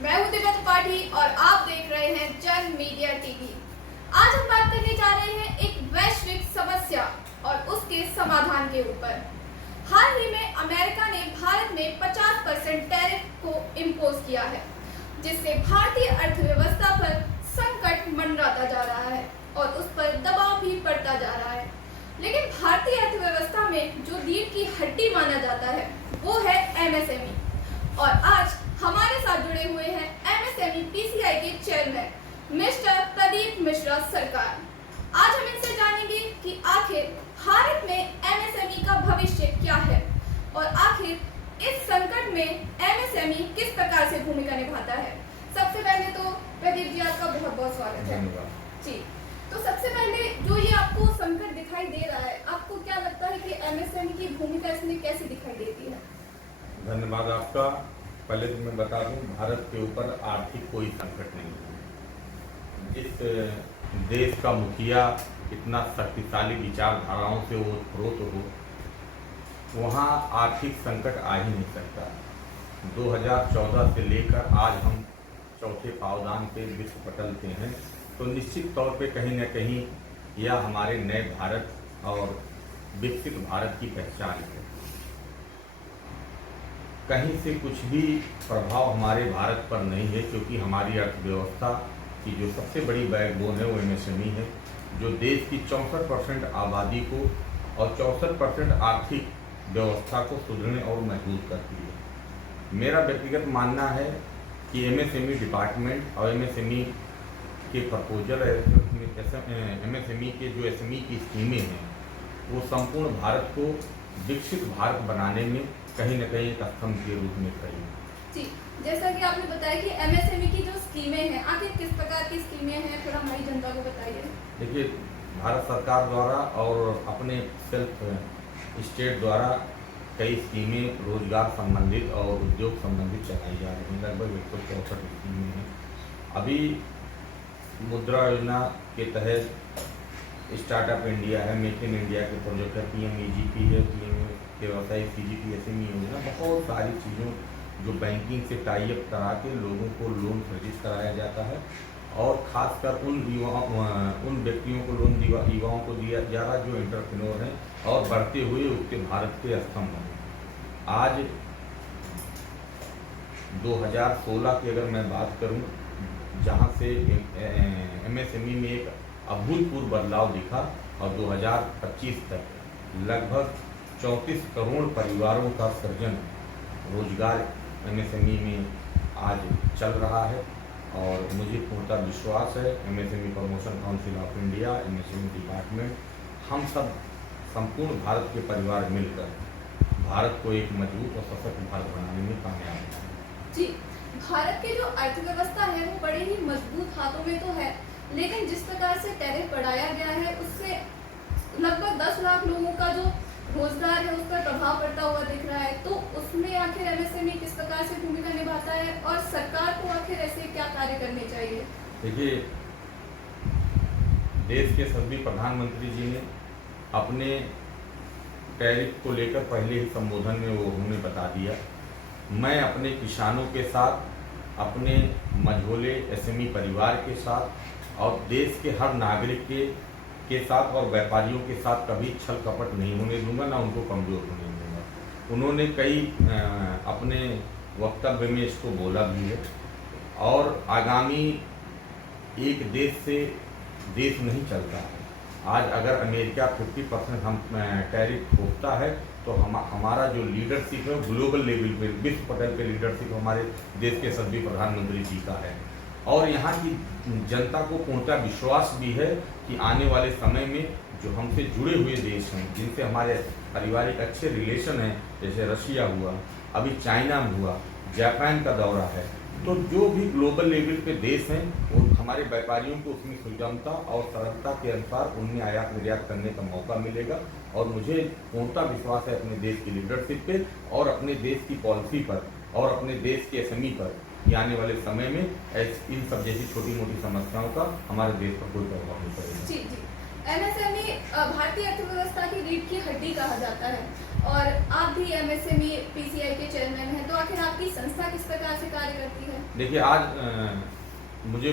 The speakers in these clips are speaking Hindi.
मैं हूं दिव्या त्रिपाठी और आप देख रहे हैं जन मीडिया टीवी। आज हम बात करने जा रहे हैं एक वैश्विक समस्या और उसके समाधान के ऊपर। हाल ही में अमेरिका ने भारत में 50% टैरिफ को इम्पोज किया है, जिससे भारतीय अर्थव्यवस्था पर संकट मंडराता जा रहा है और उस पर दबाव भी पड़ता जा रहा है। लेकिन भारतीय अर्थव्यवस्था में जो रीढ़ की हड्डी माना जाता है वो है एमएसएमई। और आज हमारे साथ जुड़े हुए हैं एमएसएमई पीसीआई के चेयरमैन मिस्टर प्रदीप मिश्रा सरकार। आज हम इनसे जानेंगे कि आखिर भारत में एमएसएमई का भविष्य क्या है और आखिर इस संकट में एमएसएमई किस प्रकार से भूमिका निभाता है। सबसे पहले तो प्रदीप जी आपका बहुत बहुत स्वागत है जी। तो सबसे पहले जो ये आपको संकट दिखाई दे रहा है, आपको क्या लगता है कि एमएसएमई की भूमिका इसमें कैसे दिखाई देती है? धन्यवाद आपका। पहले तो मैं बता दूं, भारत के ऊपर आर्थिक कोई संकट नहीं है। जिस देश का मुखिया इतना शक्तिशाली विचारधाराओं से ओतप्रोत हो, वहाँ आर्थिक संकट आ ही नहीं सकता। 2014 से लेकर आज हम चौथे पावदान पे विश्व पटल पे हैं, तो निश्चित तौर पे कहीं न कहीं यह हमारे नए भारत और विकसित भारत की पहचान है। कहीं से कुछ भी प्रभाव हमारे भारत पर नहीं है, क्योंकि हमारी अर्थव्यवस्था की जो सबसे बड़ी बैकबोन है वो एमएसएमई है, जो देश की 64% आबादी को और 64% आर्थिक व्यवस्था को सुदृढ़ और मजबूत करती है। मेरा व्यक्तिगत मानना है कि एमएसएमई डिपार्टमेंट और एमएसएमई के प्रपोजल, एमएसएमई के जो एसएमई की स्कीमें हैं, वो संपूर्ण भारत को विकसित भारत बनाने में कहीं न कहीं एक स्तंभ के रूप में खड़ी है। जी, जैसा कि आपने बताया कि एमएसएमई की जो स्कीमें हैं, आखिर किस प्रकार की स्कीमें हैं, थोड़ा हमारी जनता को बताइए। देखिए, भारत सरकार द्वारा और अपने सेल्फ स्टेट द्वारा कई स्कीमें रोजगार संबंधित और उद्योग संबंधित चलाई जा रही हैं। लगभग 164 स्कीमें हैं। अभी मुद्रा योजना के तहत स्टार्टअप इंडिया है, मेक इन इंडिया के प्रोजेक्ट है, पीएमईजीपी है, पीएम व्यवसाय सीजीपी एसएमई योजना, बहुत सारी चीज़ों जो बैंकिंग से टाई अप करा के लोगों को लोन सर्विस कराया जाता है और खासकर उन व्यक्तियों को लोन युवाओं को दिया जा रहा जो एंटरप्रेन्योर हैं और बढ़ते हुए उगते भारत के स्तंभ हैं। आज 2016 की अगर मैं बात करूं, जहां से एमएसएमई में एक अभूतपूर्व बदलाव दिखा और 2025 तक लगभग 34 करोड़ परिवारों का सृजन रोजगार एमएसएमई में आज चल रहा है। और मुझे पूर्णतः विश्वास है MSME promotion council of India, MSME department, हम सब संपूर्ण भारत के परिवार मिलकर भारत को एक मजबूत और सशक्त भारत बनाने में कामयाब हैं। जी, भारत की जो अर्थव्यवस्था है वो बड़े ही मजबूत हाथों में तो है, लेकिन जिस प्रकार से टैरिफ बढ़ाया गया है उससे लगभग 10 लाख लोगों का जो रोजगार है उस पर प्रभाव पड़ता हुआ दिख रहा है। तो उसमें आखिर एमएसएमई किस प्रकार से भूमिका निभाता है और सरकार को आखिर ऐसे क्या कार्य करने चाहिए? देखिए, देश के सभी प्रधानमंत्री जी ने अपने टैरिफ को लेकर पहले ही संबोधन में वो उन्होंने बता दिया। मैं अपने किसानों के साथ, अपने मझोले एसएमई परिवार के साथ और देश के हर नागरिक के साथ और व्यापारियों के साथ कभी छल कपट नहीं होने दूंगा, ना उनको कमजोर होने दूंगा। उन्होंने कई अपने वक्तव्य में इसको बोला भी है। और आगामी एक देश से देश नहीं चलता है। आज अगर अमेरिका 50% हम टैरिफ थोपता है तो हमारा जो लीडरशिप है ग्लोबल लेवल पे, विश्व पटल पे लीडरशिप हमारे देश के सभी प्रधानमंत्री जी का है। और यहाँ की जनता को पूर्णतः विश्वास भी है कि आने वाले समय में जो हमसे जुड़े हुए देश हैं, जिनसे हमारे पारिवारिक अच्छे रिलेशन हैं, जैसे रशिया हुआ, अभी चाइना में हुआ, जापान का दौरा है, तो जो भी ग्लोबल लेवल पे देश हैं वो हमारे व्यापारियों को उसमें सुगमता और सरलता के अनुसार उनमें आयात निर्यात करने का मौका मिलेगा। और मुझे पूर्णतः विश्वास है अपने देश की लीडरशिप पे और अपने देश की पॉलिसी पर और अपने देश के एसएमई पर कि आने वाले समय में इन सब जैसी छोटी मोटी समस्याओं का हमारे देश पर कोई प्रभाव नहीं पड़ेगा। जी जी, एमएसएमई भारतीय अर्थव्यवस्था की रीढ़ की हड्डी कहा जाता है और आप भी एमएसएमई पीसीआई के चेयरमैन हैं, तो आखिर आप आपकी संस्था किस प्रकार से कार्य करती है? देखिए, आज मुझे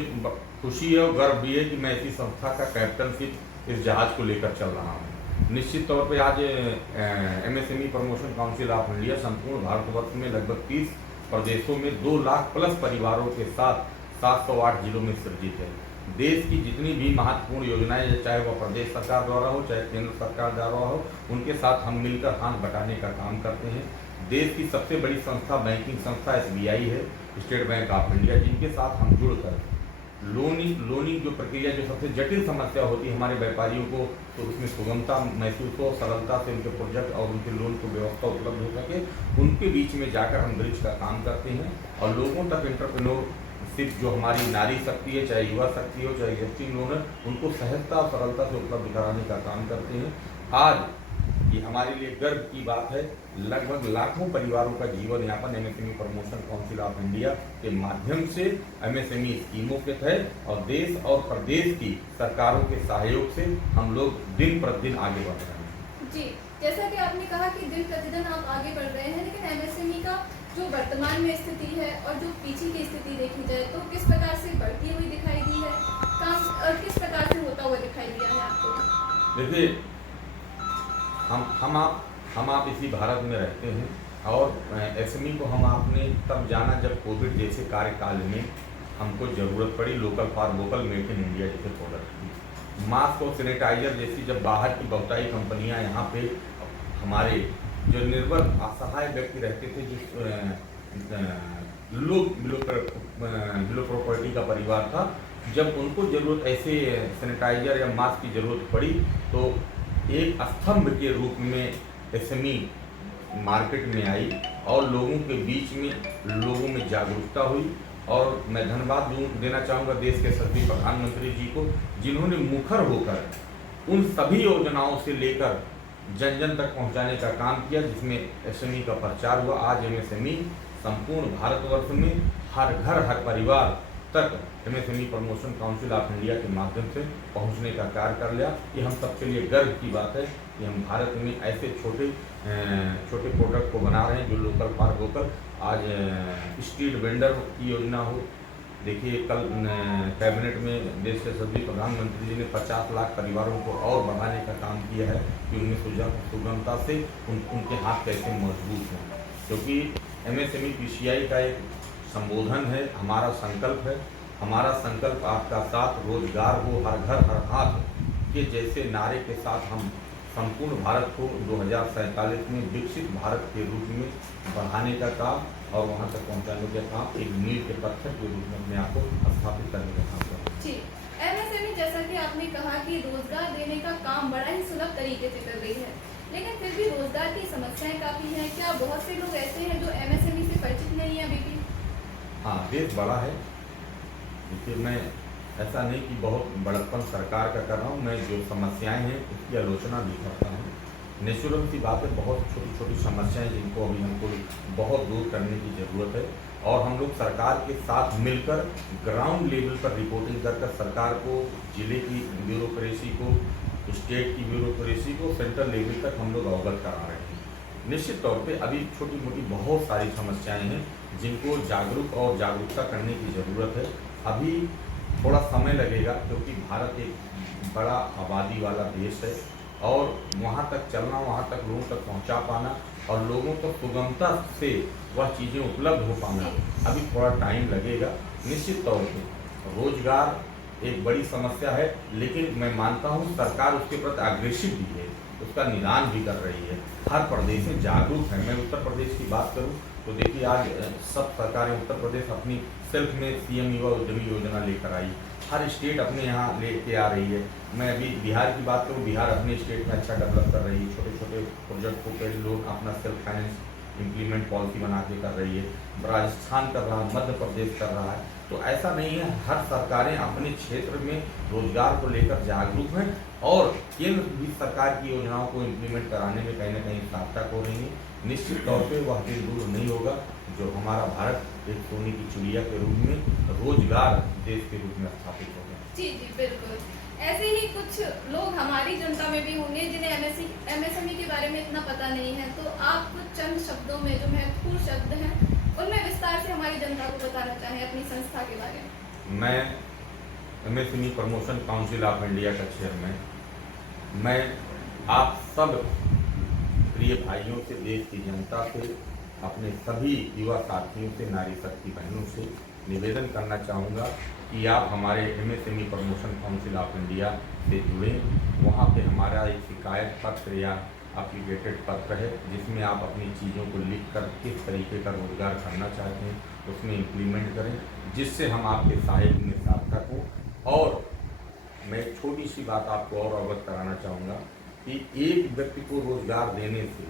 खुशी है और गर्व भी है कि मैं इसी संस्था का कैप्टनशिप इस जहाज को लेकर चल रहा हूँ। निश्चित तौर पे आज MSME promotion council of India संपूर्ण भारतवर्ष में लगभग 30 प्रदेशों में 2 लाख प्लस परिवारों के साथ 708 जिलों में सृजित है। देश की जितनी भी महत्वपूर्ण योजनाएं, चाहे वह प्रदेश सरकार द्वारा हो, चाहे केंद्र सरकार द्वारा हो, उनके साथ हम मिलकर हाथ बटाने का काम करते हैं। देश की सबसे बड़ी संस्था, बैंकिंग संस्था SBI है, स्टेट बैंक ऑफ इंडिया, जिनके साथ हम जुड़कर लोनिंग जो प्रक्रिया, जो सबसे जटिल समस्या होती है हमारे व्यापारियों को, तो उसमें सुगमता महसूस हो, सरलता से उनके प्रोजेक्ट और उनके लोन को व्यवस्था उपलब्ध हो सके, उनके बीच में जाकर हम ब्रिज का काम करते हैं और लोगों तक एंटरप्रेन्योरशिप जो हमारी नारी शक्ति है, चाहे युवा शक्ति हो, चाहे एग्जिस्टिंग लोन है, उनको सहजता और सरलता से उपलब्ध कराने का काम करते हैं। आज ये हमारे लिए गर्व की बात है, लगभग लाखों परिवारों का जीवन यापन MSME promotion council of India के माध्यम से एमएसएमई स्कीमों के तहत और देश और प्रदेश की सरकारों के सहयोग से हम लोग दिन प्रतिदिन आगे बढ़ रहे हैं। जी, जैसा कि आपने कहा कि दिन प्रतिदिन आप आगे बढ़ रहे हैं, लेकिन एमएसएमई का जो वर्तमान में स्थिति है और जो पीछे की स्थिति देखी जाए तो किस प्रकार से बढ़ती हुई दिखाई दी है, काम और किस प्रकार से होता हुआ दिखाई दिया है आपको? देखिए, हम आप इसी भारत में रहते हैं और एसएमई को हम आपने तब जाना जब कोविड जैसे कार्यकाल में हमको ज़रूरत पड़ी local for vocal, make in India जैसे प्रोडक्ट की। मास्क और सैनिटाइजर जैसी जब बाहर की बहुताई कंपनियां यहाँ पे हमारे जो निर्भर असहाय व्यक्ति रहते थे, जो लोग बिलो प्रॉपर्टी का परिवार था, जब उनको ज़रूरत ऐसे सैनिटाइजर या मास्क की ज़रूरत पड़ी तो एक स्तंभ के रूप में एसएमई मार्केट में आई और लोगों के बीच में लोगों में जागरूकता हुई। और मैं धन्यवाद देना चाहूँगा देश के सभी प्रधानमंत्री जी को, जिन्होंने मुखर होकर उन सभी योजनाओं से लेकर जन जन तक पहुँचाने का काम किया, जिसमें एसएमई का प्रचार हुआ। आज एमएसएमई संपूर्ण भारतवर्ष में हर घर हर परिवार तक MSME promotion council of India के माध्यम से पहुंचने का कार्य कर लिया। ये हम सबके लिए गर्व की बात है कि हम भारत में ऐसे छोटे प्रोडक्ट को बना रहे हैं जो लोकल फॉर वोकल। आज स्ट्रीट वेंडर की योजना हो, देखिए कल कैबिनेट में देश के सभी प्रधानमंत्री जी ने 50 लाख परिवारों को और बढ़ाने का काम किया है कि उनमें सुगमता से उनके हाथ कैसे मजबूत हों, क्योंकि एमएसएमई PCI का एक संबोधन है, हमारा संकल्प है। हमारा संकल्प आपका साथ, रोजगार हो, हर घर हर हाथ के जैसे नारे के साथ हम संपूर्ण भारत को 2047 में विकसित भारत के रूप में बढ़ाने का काम और वहां तक पहुंचाने का काम एक मील के पत्थर के रूप में अपने आप को स्थापित करने का काम करते हैं। जी, एमएसएमई जैसा कि आपने कहा कि रोजगार देने का काम बड़ा ही सुलभ तरीके से कर रही है, लेकिन फिर भी रोजगार की समस्याएं काफ़ी हैं। क्या बहुत से लोग ऐसे हैं जो एमएसएमई से परिचित नहीं है अभी भी? हाँ, देश बड़ा है। देखिए, मैं ऐसा नहीं कि बहुत बड़प्पन सरकार का कर रहा हूँ, मैं जो समस्याएं हैं उसकी आलोचना भी करता हूँ। नेचुरल सी बात है, बहुत छोटी छोटी समस्याएं जिनको अभी हमको बहुत दूर करने की ज़रूरत है और हम लोग सरकार के साथ मिलकर ग्राउंड लेवल पर रिपोर्टिंग कर सरकार को, जिले की ब्यूरोक्रेसी को, स्टेट की ब्यूरोक्रेसी को, सेंट्रल लेवल तक हम लोग अवगत करा रहे हैं। निश्चित तौर पे अभी छोटी मोटी बहुत सारी समस्याएं हैं जिनको जागरूकता करने की ज़रूरत है। अभी थोड़ा समय लगेगा क्योंकि भारत एक बड़ा आबादी वाला देश है और वहाँ तक चलना, वहाँ तक लोगों तक पहुँचा पाना और लोगों तक सुगमता से वह चीज़ें उपलब्ध हो पाना अभी थोड़ा टाइम लगेगा। निश्चित तौर पे रोजगार एक बड़ी समस्या है, लेकिन मैं मानता हूँ सरकार उसके प्रति अग्रेसिव भी है, उसका निदान भी कर रही है। हर प्रदेश में जागरूक है। मैं उत्तर प्रदेश की बात करूँ तो देखिए, आज सब सरकारें उत्तर प्रदेश अपनी सेल्फ में CM युवा उद्यमी योजना लेकर आई, हर स्टेट अपने यहाँ लेके आ रही है। मैं अभी बिहार की बात करूँ, बिहार अपने स्टेट में अच्छा डेवलप कर रही है, छोटे छोटे प्रोजेक्ट को कई लोग अपना सेल्फ फाइनेंस इम्प्लीमेंट पॉलिसी बना के कर रही है। राजस्थान कर रहा है, मध्य प्रदेश कर रहा है। तो ऐसा नहीं है, हर सरकारें अपने क्षेत्र में रोजगार को लेकर जागरूक हैं और केंद्र भी सरकार की योजनाओं को इम्प्लीमेंट कराने में कहीं ना कहीं सार्थक हो रही है। निश्चित तौर पे वह दिन दूर नहीं होगा जो हमारा भारत एक सोने की चिड़िया के रूप में रोजगार देश के रूप में स्थापित होगा। जी जी बिल्कुल, ऐसे ही कुछ लोग हमारी जनता में भी होंगे जिन्हें एमएसएमई के बारे में इतना पता नहीं है, तो आप कुछ चंद शब्दों में जो महत्वपूर्ण शब्द हैं उनमें जनता को बताना चाहें अपनी संस्था के बारे में? मैं MSME promotion council of India का चेयरमैन। मैं आप सब प्रिय भाइयों से, देश की जनता से, अपने सभी युवा साथियों से, नारी शक्ति बहनों से निवेदन करना चाहूँगा कि आप हमारे MSME promotion council of India से जुड़ें। वहाँ पे हमारा एक शिकायत पत्र या एप्लीकेटेड पत्र है जिसमें आप अपनी चीज़ों को लिख कर किस तरीके का रोजगार करना चाहते हैं उसमें इम्प्लीमेंट करें, जिससे हम आपके सहायक में सार्थक हों। और मैं एक छोटी सी बात आपको और अवगत कराना चाहूँगा कि एक व्यक्ति को रोजगार देने से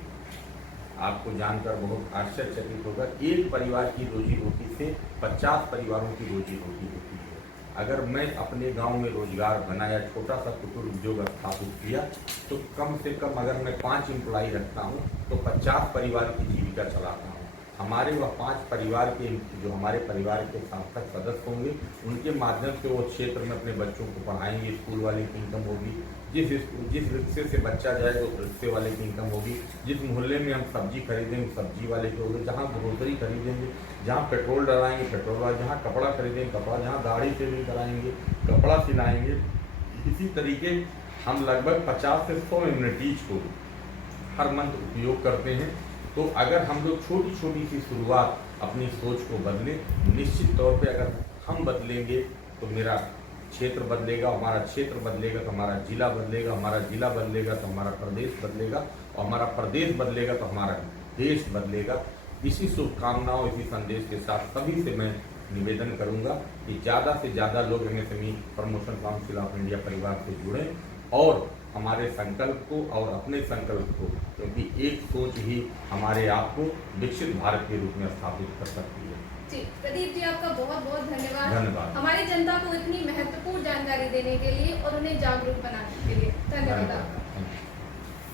आपको जानकर बहुत आश्चर्यचकित होगा, एक परिवार की रोजी रोटी से 50 परिवारों की रोजी रोटी होती है। अगर मैं अपने गांव में रोजगार बनाया, छोटा सा कुटीर उद्योग स्थापित किया, तो कम से कम अगर मैं 5 एम्प्लॉई रखता हूं तो 50 परिवार की जीविका चलाता हूं। हमारे वह 5 परिवार के जो हमारे परिवार के सार्थक सदस्य होंगे, उनके माध्यम से वो क्षेत्र में अपने बच्चों को पढ़ाएंगे, स्कूल वाले की इनकम होगी, जिस रिक्शे से बच्चा जाएगा उस रिक्शे वाले की इनकम होगी, जिस मोहल्ले में हम सब्जी खरीदेंगे सब्जी वाले की होगी, जहाँ ग्रोसरी खरीदेंगे, जहाँ पेट्रोल डलाएंगे पेट्रोल वाले, जहाँ कपड़ा खरीदेंगे कपड़ा, जहाँ दाढ़ी शेविंग कराएंगे, कपड़ा सिलाएंगे। इसी तरीके हम लगभग 50 से 100 इम्यूनिटीज को हर मंथ उपयोग करते हैं। तो अगर हम लोग छोटी छोटी सी शुरुआत अपनी सोच को बदलें, निश्चित तौर पे अगर हम बदलेंगे तो मेरा क्षेत्र बदलेगा, हमारा क्षेत्र बदलेगा तो हमारा जिला बदलेगा, हमारा जिला बदलेगा तो हमारा प्रदेश बदलेगा, और हमारा प्रदेश बदलेगा तो हमारा देश बदलेगा। इसी शुभकामनाओं, इसी संदेश के साथ सभी से मैं निवेदन करूंगा कि ज़्यादा से ज़्यादा लोग MSME promotion council of India परिवार से जुड़ें और हमारे संकल्प को और अपने संकल्प को, क्योंकि एक सोच ही हमारे आप को विकसित भारत के रूप में स्थापित कर सकती है। जी प्रदीप जी, आपका बहुत बहुत धन्यवाद। धन्यवाद हमारी जनता को इतनी महत्वपूर्ण जानकारी देने के लिए और उन्हें जागरूक बनाने के लिए धन्यवाद आपका।